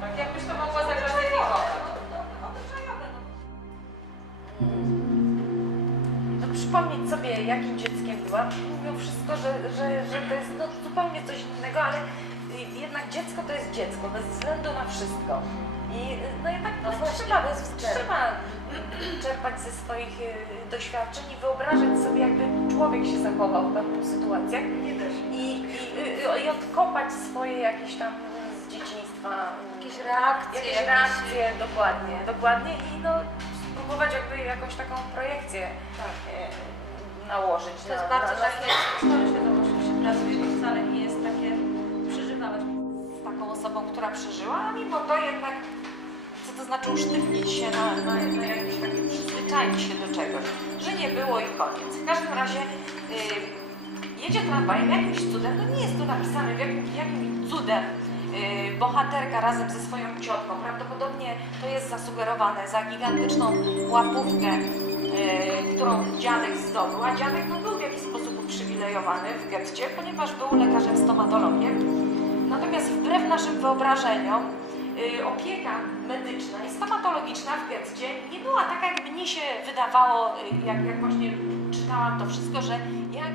Tak jakbyś to mogła zaklasyfikować. No. Przypomnieć sobie, jakim dzieckiem byłam. Mówią wszystko, że, że, że to jest no, zupełnie coś innego, ale jednak dziecko to jest dziecko, bez względu na wszystko. I no jednak No no, trzeba, bez trzeba czerpać ze swoich y, doświadczeń i wyobrażać sobie, jakby człowiek się zachował w pewnych sytuacjach też. i, i, y, i odkopać swoje jakieś tam z dzieciństwa Jakieś reakcje. jakieś reakcje, dokładnie, dokładnie i no spróbować jakby jakąś taką projekcję Tak. e, nałożyć To jest na, bardzo na, na takie, staram się pracuje, to wcale nie jest takie przeżywać. z taką osobą, która przeżyła, a mimo to jednak co to znaczy usztywnić się na, na, na jakieś takie przyzwyczaić się do czegoś, że nie było i koniec. W każdym razie y, jedzie tramwajem jakimś cudem, no nie jest tu napisane w jakim, jakim cudem bohaterka razem ze swoją ciotką, prawdopodobnie to jest zasugerowane za gigantyczną łapówkę, y, którą dziadek zdobył, a dziadek no, był w jakiś sposób uprzywilejowany w getcie, ponieważ był lekarzem stomatologiem. Natomiast wbrew naszym wyobrażeniom y, opieka medyczna i stomatologiczna w getcie nie była taka, jakby mnie się wydawało, y, jak, jak właśnie czytałam to wszystko, że jak